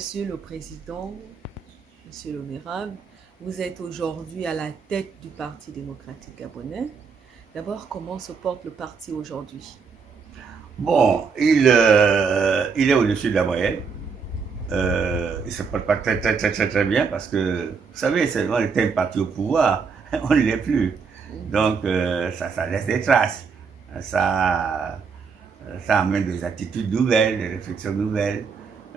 Monsieur le Président, Monsieur l'Honorable, vous êtes aujourd'hui à la tête du Parti démocratique gabonais. D'abord, comment se porte le parti aujourd'hui? Bon, il est au-dessus de la moyenne. Il se porte pas très bien parce que, vous savez, on était un parti au pouvoir, on ne l'est plus. Donc, ça laisse des traces. Ça, ça amène des attitudes nouvelles, des réflexions nouvelles.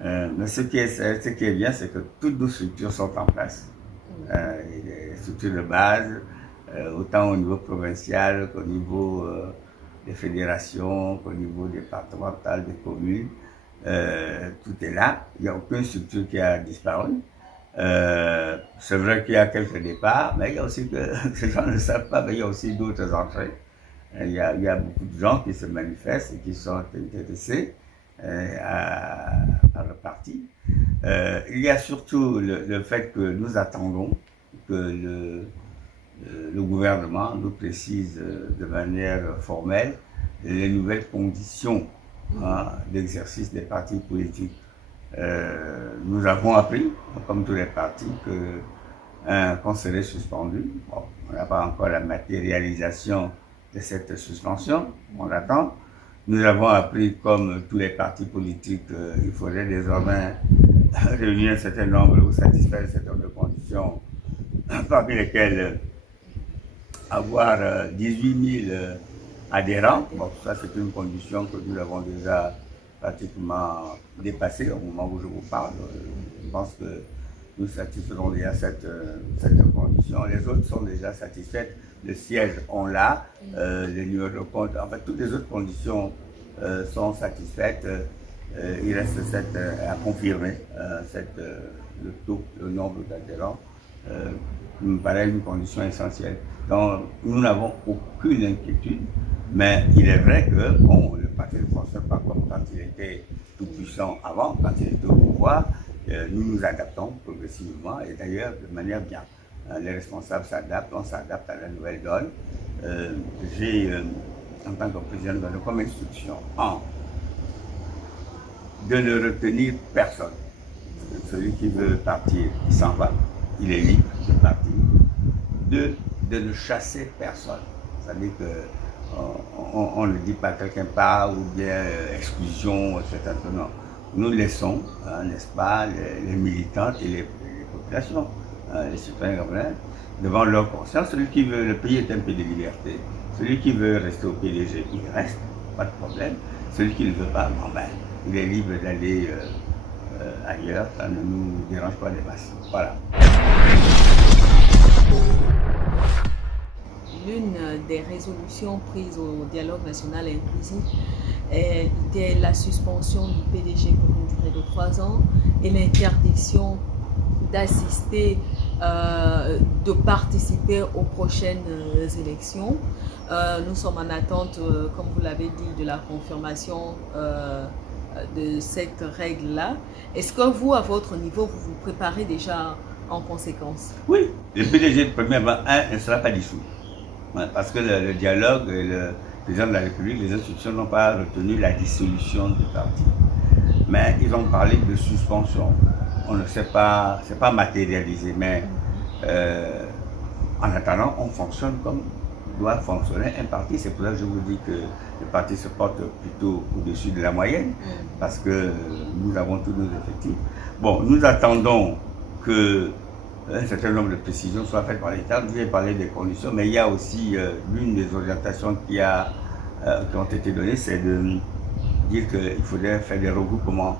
Mais ce qui est bien, c'est que toutes nos structures sont en place. Les structures de base, autant au niveau provincial qu'au niveau des fédérations, qu'au niveau départemental, des communes. Tout est là. Il n'y a aucune structure qui a disparu. C'est vrai qu'il y a quelques départs, mais il y a aussi que ces gens ne le savent pas, mais il y a aussi d'autres entrées. Il y a beaucoup de gens qui se manifestent et qui sont intéressés à repartir. Il y a surtout le fait que nous attendons que le gouvernement nous précise de manière formelle les nouvelles conditions d'exercice des partis politiques. Nous avons appris, comme tous les partis, qu'on serait suspendu. Bon, on n'a pas encore la matérialisation de cette suspension, on l'attend. Nous avons appris, comme tous les partis politiques, qu'il faudrait désormais réunir un certain nombre ou satisfaire un certain nombre de conditions, parmi lesquelles avoir 18 000 adhérents. Bon, ça c'est une condition que nous avons déjà pratiquement dépassée au moment où je vous parle. Je pense que nous satisferons déjà cette condition. Les autres sont déjà satisfaites. Le siège, on l'a. Les numéros de compte, en fait, toutes les autres conditions sont satisfaites. Il reste à confirmer le taux, le nombre d'adhérents. Qui me paraît une condition essentielle. Donc, nous n'avons aucune inquiétude, mais il est vrai que bon, le parti ne fonctionne pas comme quand il était tout puissant avant, quand il était au pouvoir. Nous nous adaptons progressivement et d'ailleurs de manière bien. Les responsables s'adaptent, on s'adapte à la nouvelle donne. J'ai, en tant que président, donné comme instruction, de ne retenir personne. Celui qui veut partir, il s'en va, il est libre de partir. De ne chasser personne. C'est-à-dire qu'on ne dit pas quelqu'un part ou bien exclusion, etc. Non. Nous laissons, n'est-ce pas, les militantes et les populations, les citoyens gabonais, devant leur conscience. Celui qui veut, le pays est un pays de liberté. Celui qui veut rester au PDG, il reste, pas de problème. Celui qui ne veut pas, bon ben, il est libre d'aller ailleurs, ça ne nous dérange pas des masses. Voilà. L'une des résolutions prises au dialogue national inclusif était la suspension du PDG pour une durée de 3 ans et l'interdiction d'assister, de participer aux prochaines élections. Nous sommes en attente, comme vous l'avez dit, de la confirmation de cette règle-là. Est-ce que vous, à votre niveau, vous vous préparez déjà en conséquence? Oui, le PDG de premièrement, ne sera pas dissous. Parce que le dialogue et le président de la République, les institutions n'ont pas retenu la dissolution du parti. Mais ils ont parlé de suspension. On ne sait pas, c'est pas matérialisé, mais en attendant, on fonctionne comme doit fonctionner un parti. C'est pour ça que je vous dis que le parti se porte plutôt au-dessus de la moyenne, parce que nous avons tous nos effectifs. Bon, nous attendons que un certain nombre de précisions soient faites par l'État. Je vais parler des conditions, mais il y a aussi l'une des orientations qui ont été données, c'est de dire qu'il faudrait faire des regroupements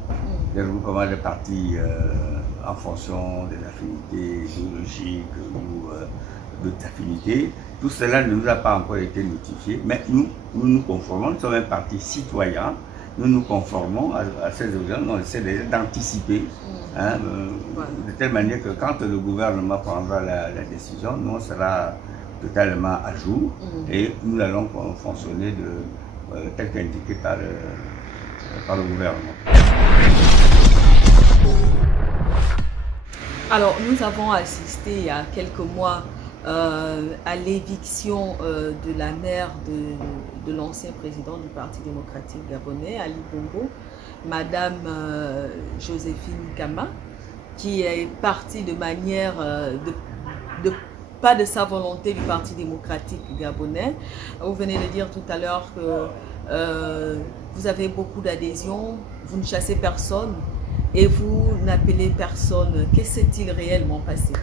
de partis en fonction des affinités idéologiques ou d'autres affinités. Tout cela ne nous a pas encore été notifié, mais nous conformons, nous sommes un parti citoyen, nous nous conformons à ces exigences, on essaie déjà d'anticiper, de telle manière que quand le gouvernement prendra la décision, nous on sera totalement à jour et nous allons fonctionner tel qu'indiqué par le gouvernement. Alors, nous avons assisté il y a quelques mois à l'éviction de la mère de l'ancien président du Parti démocratique gabonais, Ali Bongo, Madame Joséphine Kama, qui est partie de manière pas de sa volonté du Parti démocratique gabonais. Vous venez de dire tout à l'heure que vous avez beaucoup d'adhésions, vous ne chassez personne et vous n'appelez personne. Qu'est-ce qui s'est-il réellement passé?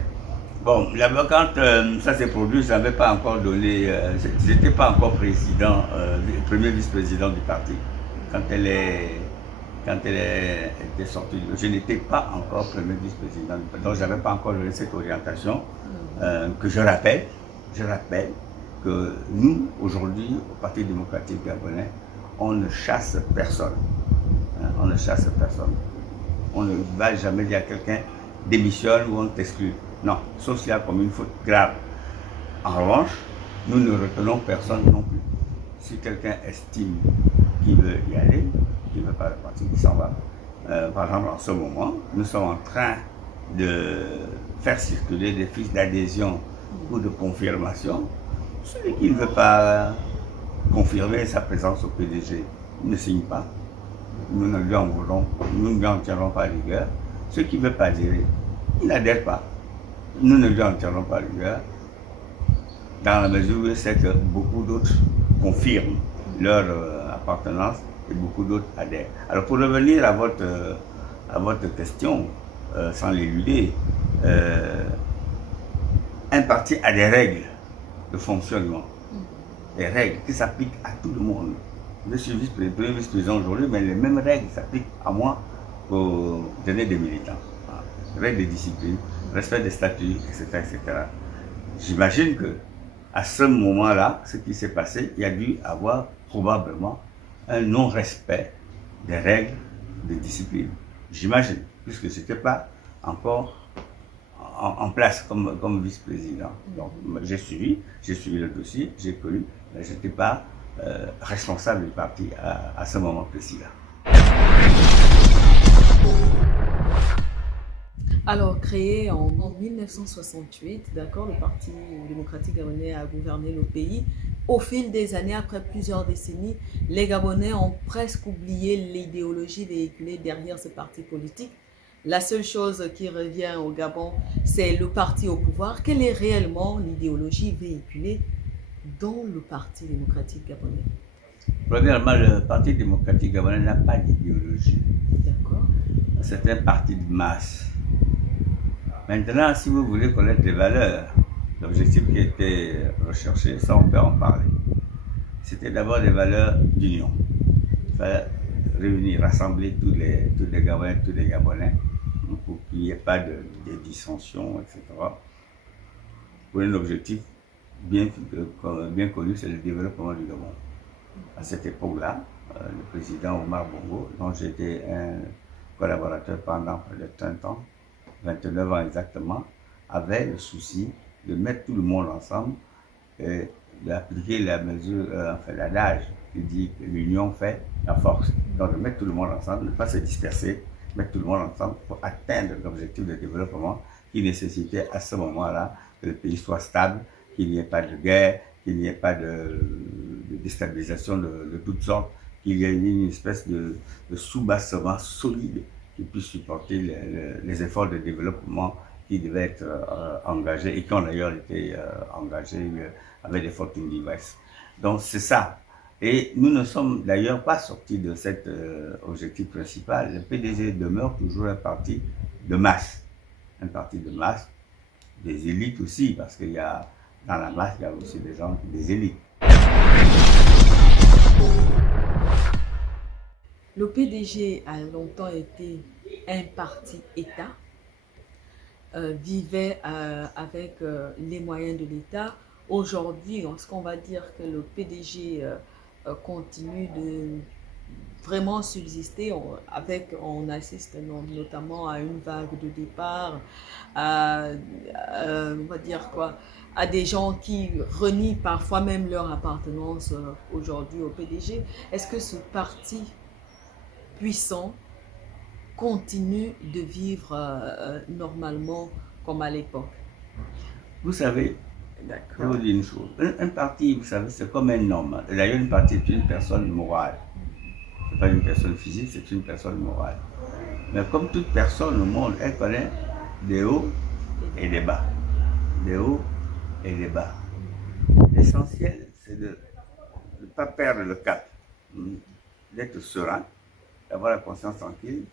Bon, d'abord, quand ça s'est produit, je n'avais pas encore donné, je n'étais pas encore président, premier vice-président du parti. Quand elle était sortie, je n'étais pas encore premier vice-président du parti. Donc, je n'avais pas encore donné cette orientation que je rappelle que nous, aujourd'hui, au Parti démocratique gabonais, on ne chasse personne. Hein, on ne chasse personne. On ne va jamais dire à quelqu'un démissionne ou on t'exclut. Non, sauf s'il y a comme une faute grave. En revanche, nous ne retenons personne non plus. Si quelqu'un estime qu'il veut y aller, qu'il ne veut pas repartir, il s'en va. Par exemple, en ce moment, nous sommes en train de faire circuler des fiches d'adhésion ou de confirmation. Celui qui ne veut pas confirmer sa présence au PDG ne signe pas. Nous ne lui en tiendrons pas rigueur. Ceux qui ne veulent pas adhérer, il n'adhère pas. Nous ne lui en tiendrons pas rigueur, dans la mesure où c'est que beaucoup d'autres confirment leur appartenance et beaucoup d'autres adhèrent. Alors pour revenir à votre question, sans l'éluder, un parti a des règles de fonctionnement, des règles qui s'appliquent à tout le monde. Je suis vice-président aujourd'hui, mais les mêmes règles s'appliquent à moi qu'aux derniers des militants. Règles de discipline, respect des statuts, etc. etc. J'imagine que à ce moment-là, ce qui s'est passé, il y a dû avoir probablement un non-respect des règles de discipline. J'imagine, puisque ce n'était pas encore en place comme vice-président. Donc j'ai suivi le dossier, j'ai connu, mais je n'étais pas responsable du parti à ce moment précis-là. Alors, créé en 1968, d'accord, le Parti démocratique gabonais a gouverné le pays. Au fil des années, après plusieurs décennies, les Gabonais ont presque oublié l'idéologie véhiculée derrière ce parti politique. La seule chose qui revient au Gabon, c'est le parti au pouvoir. Quelle est réellement l'idéologie véhiculée dans le Parti démocratique gabonais? Premièrement, le Parti démocratique gabonais n'a pas d'idéologie. D'accord. C'est un parti de masse. Maintenant, si vous voulez connaître les valeurs, l'objectif qui était recherché, ça on peut en parler. C'était d'abord des valeurs d'union. Il fallait réunir, rassembler tous les Gabonais, tous les Gabonais, pour qu'il n'y ait pas de dissensions, etc. Pour un objectif bien connu, c'est le développement du Gabon. À cette époque-là, le président Omar Bongo, dont j'étais un collaborateur pendant près de 30 ans, 29 ans exactement, avait le souci de mettre tout le monde ensemble et d'appliquer la mesure, l'adage qui dit que l'union fait la force. Donc de mettre tout le monde ensemble, ne pas se disperser, mettre tout le monde ensemble pour atteindre l'objectif de développement qui nécessitait à ce moment-là que le pays soit stable, qu'il n'y ait pas de guerre, qu'il n'y ait pas de déstabilisation de toutes sortes, qu'il y ait une espèce de soubassement solide qui puisse supporter les efforts de développement qui devaient être engagés et qui ont d'ailleurs été engagés avec des fortunes diverses. Donc c'est ça. Et nous ne sommes d'ailleurs pas sortis de cet objectif principal. Le PDG demeure toujours un parti de masse. Un parti de masse, des élites aussi, parce qu'il y a dans la masse, il y a aussi des gens, des élites. Le PDG a longtemps été un parti État, vivait avec les moyens de l'État. Aujourd'hui, est-ce qu'on va dire que le PDG continue de vraiment subsister on assiste notamment à une vague de départ, on va dire quoi, à des gens qui renient parfois même leur appartenance aujourd'hui au PDG. Est-ce que ce parti puissant continue de vivre normalement comme à l'époque? Vous savez, Je vous dis une chose. Un parti, vous savez, c'est comme un homme. D'ailleurs, une partie est une personne morale. Ce n'est pas une personne physique, c'est une personne morale. Mais comme toute personne au monde, elle connaît des hauts et des bas. Des hauts et des bas. L'essentiel, c'est de ne pas perdre le cap, d'être serein, d'avoir la conscience tranquille,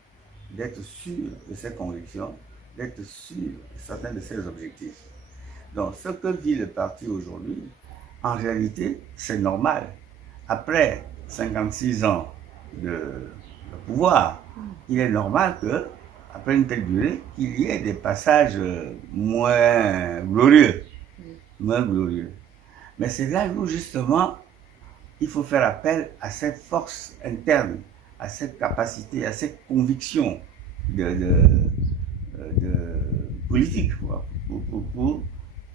d'être sûr de ses convictions, d'être sûr de certains de ses objectifs. Donc, ce que vit le parti aujourd'hui, en réalité, c'est normal. Après 56 ans de pouvoir, il est normal que, après une telle durée, qu'il y ait des passages moins glorieux. Moins glorieux. Mais c'est là où, justement, il faut faire appel à cette force interne, à cette capacité, à cette conviction de politique, pour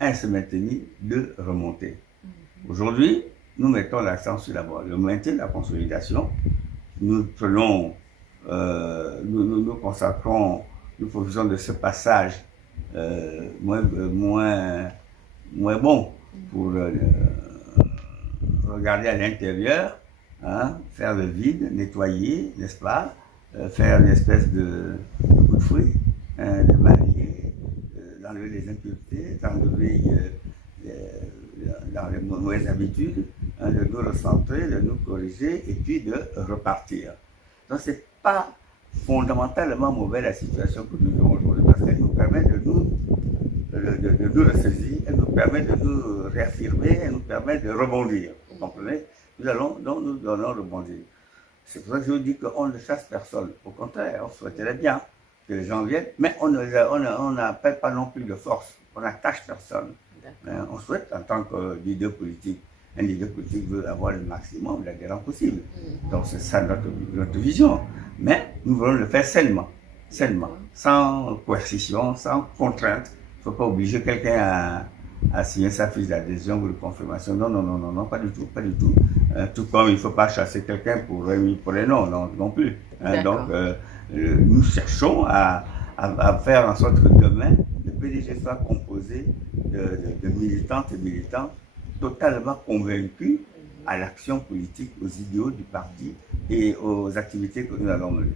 se maintenir, de remonter. Aujourd'hui, nous mettons l'accent sur d'abord le maintien de la consolidation. Nous prenons, nous consacrons, nous profitions de ce passage moins bon pour regarder à l'intérieur, hein, faire le vide, nettoyer, n'est-ce pas, faire une espèce de coup de fouet, de balayer, d'enlever les impuretés, d'enlever dans les mauvaises habitudes, hein, de nous recentrer, de nous corriger et puis de repartir. Donc ce n'est pas fondamentalement mauvais la situation que nous vivons aujourd'hui parce qu'elle nous permet de nous ressaisir, elle nous permet de nous réaffirmer, elle nous permet de rebondir. Vous comprenez? Nous allons rebondir. C'est pour ça que je vous dis qu'on ne chasse personne. Au contraire, on souhaiterait bien que les gens viennent, mais on n'appelle pas non plus de force. On n'attache personne. On souhaite, en tant que leader politique, un leader politique veut avoir le maximum d'adhérents possible. Donc c'est ça notre vision. Mais nous voulons le faire sainement, sans coercition, sans contrainte. Il ne faut pas obliger quelqu'un à signer sa fiche d'adhésion ou de confirmation. Non, pas du tout. Tout comme il ne faut pas chasser quelqu'un pour les noms, non plus. Donc, nous cherchons à faire en sorte que demain, le PDG soit composé de militantes et militants totalement convaincus à l'action politique, aux idéaux du parti et aux activités que nous allons mener.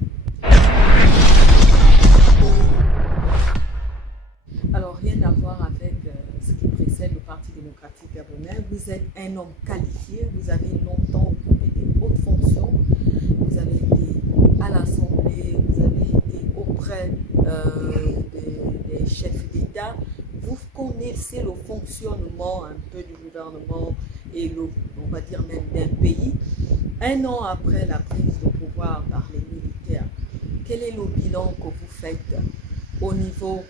Alors, rien à voir avec ce qui précède le Parti démocratique gabonais. Vous êtes un homme qualifié, vous avez longtemps occupé des hautes fonctions, vous avez été à l'Assemblée, vous avez été auprès des chefs d'État. Vous connaissez le fonctionnement un peu du gouvernement et on va dire même d'un pays. Un an après la prise de pouvoir par les militaires, quel est le bilan que vous faites au niveau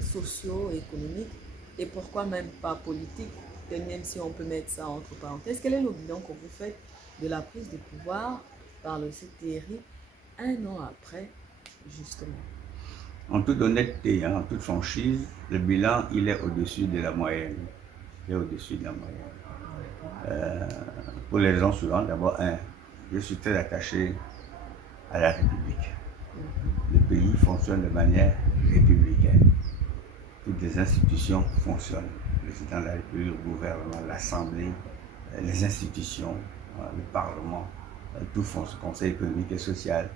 socio-économique et pourquoi même pas politique, même si on peut mettre ça entre parenthèses? Quel est le bilan que vous faites de la prise de pouvoir par le CTRI un an après, justement? En toute honnêteté, en toute franchise, le bilan, il est au-dessus de la moyenne. Il est au-dessus de la moyenne. Pour les raisons suivantes, d'abord, je suis très attaché à la République. Le pays fonctionne de manière républicaine. Toutes les institutions fonctionnent. Le président de la République, le gouvernement, l'Assemblée, les institutions, le Parlement, tout fonctionne, le Conseil économique et social,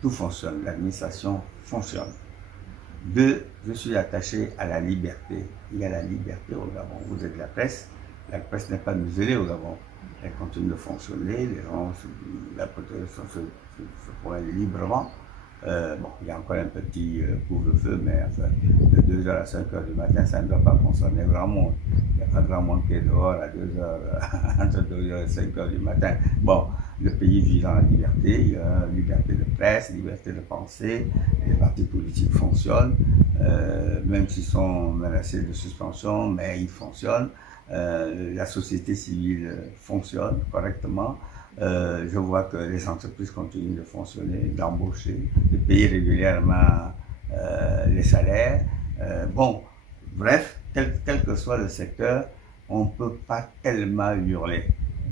tout fonctionne, l'administration fonctionne. Deux, je suis attaché à la liberté. Il y a la liberté au Gabon. Vous êtes la presse n'est pas muselée au Gabon. Elle continue de fonctionner, les gens se promènent librement. Il y a encore un petit couvre-feu, mais enfin, de 2h à 5h du matin, ça ne doit pas concerner grand monde. Il n'y a pas grand monde qui est dehors à 2h, entre 2h et 5h du matin. Bon, le pays vit dans la liberté, il y a liberté de presse, liberté de penser, les partis politiques fonctionnent, même s'ils sont menacés de suspension, mais ils fonctionnent. La société civile fonctionne correctement. Je vois que les entreprises continuent de fonctionner, d'embaucher, de payer régulièrement les salaires. Bref, quel que soit le secteur, on ne peut pas tellement hurler.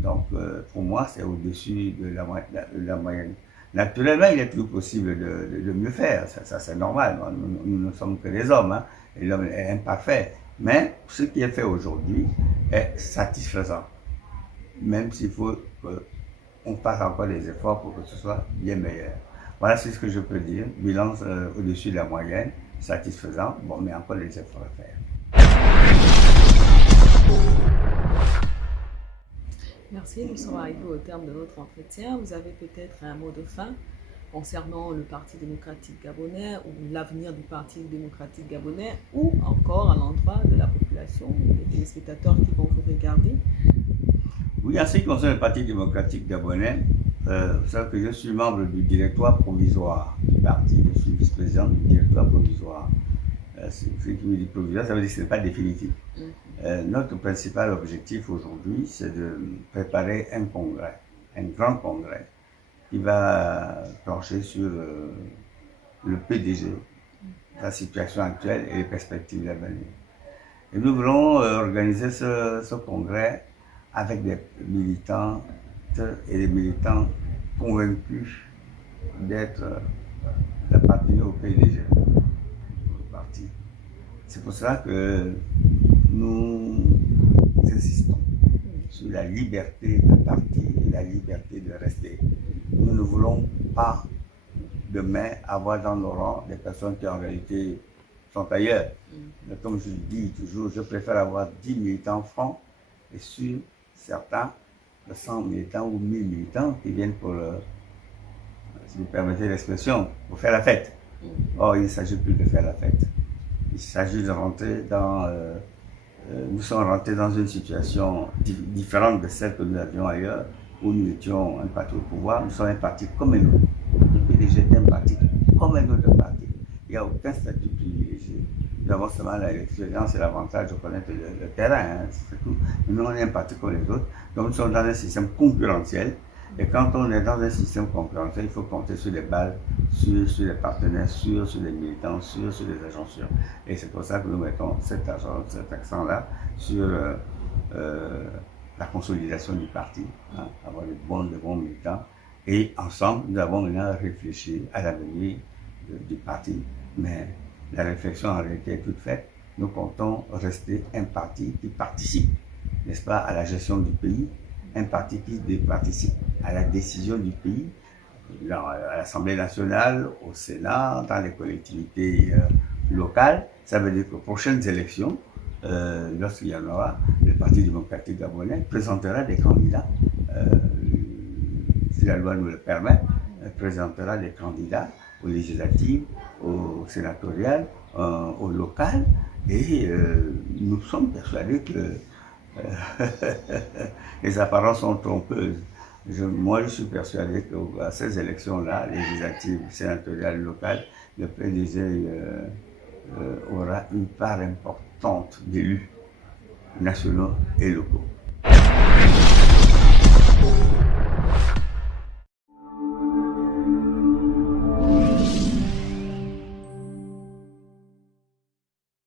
Donc, pour moi, c'est au-dessus de la moyenne. Naturellement, il est toujours possible de mieux faire, ça c'est normal. Nous ne sommes que des hommes, et l'homme est imparfait. Mais ce qui est fait aujourd'hui est satisfaisant, même s'il faut qu'on fasse encore des efforts pour que ce soit bien meilleur. Voilà, c'est ce que je peux dire. Bilan au-dessus de la moyenne, satisfaisant, bon, mais encore des efforts à faire. Merci, nous sommes arrivés au terme de notre entretien. Vous avez peut-être un mot de fin concernant le Parti démocratique gabonais ou l'avenir du Parti démocratique gabonais ou encore à l'endroit de la population, des téléspectateurs qui vont vous regarder. Oui, en ce qui concerne le Parti démocratique gabonais, vous savez que je suis membre du directoire provisoire du parti, je suis vice-président du directoire provisoire. Ce qui me dit provisoire, ça veut dire que ce n'est pas définitif. Notre principal objectif aujourd'hui, c'est de préparer un congrès, un grand congrès, qui va plancher sur le PDG, la situation actuelle et les perspectives d'avenir. Et nous voulons organiser ce congrès avec des militantes et des militants convaincus d'être appartenir au PDG, au parti. C'est pour cela que nous insistons sur la liberté de parti et la liberté de rester. Nous ne voulons pas demain avoir dans nos rangs des personnes qui en réalité sont ailleurs. Mais comme je dis toujours, je préfère avoir 10 militants francs et sur certains, 100 militants ou 1000 militants qui viennent pour, si vous permettez l'expression, pour faire la fête. Or, il ne s'agit plus de faire la fête. Il s'agit de rentrer dans... nous sommes rentrés dans une situation différente de celle que nous avions ailleurs, où nous étions un parti au pouvoir. Nous sommes un parti comme un autre. Le PDG est un parti comme un autre parti. Il n'y a aucun statut privilégié. Nous avons seulement l'expérience et l'avantage de connaître le terrain, hein, c'est tout. Nous, on est un parti comme les autres. Donc, nous sommes dans un système concurrentiel. Et quand on est dans un système concurrentiel, il faut compter sur les balles, sur les partenaires, sur les militants, sur les agents sûrs. Et c'est pour ça que nous mettons cet accent-là sur la consolidation du parti, hein, avoir de bons militants. Et ensemble, nous avons maintenant réfléchi à l'avenir du parti. Mais la réflexion en réalité est toute faite. Nous comptons rester un parti qui participe, n'est-ce pas, à la gestion du pays, un parti qui participe à la décision du pays, à l'Assemblée nationale, au Sénat, dans les collectivités locales. Ça veut dire qu'aux prochaines élections, lorsqu'il y en aura, le Parti démocratique gabonais présentera des candidats, si la loi nous le permet, présentera des candidats aux législatives, aux sénatoriales, aux locales, et nous sommes persuadés que les apparences sont trompeuses. Moi, je suis persuadé qu'à ces élections-là, législatives, sénatoriales, locales, le PDG aura une part importante d'élus nationaux et locaux.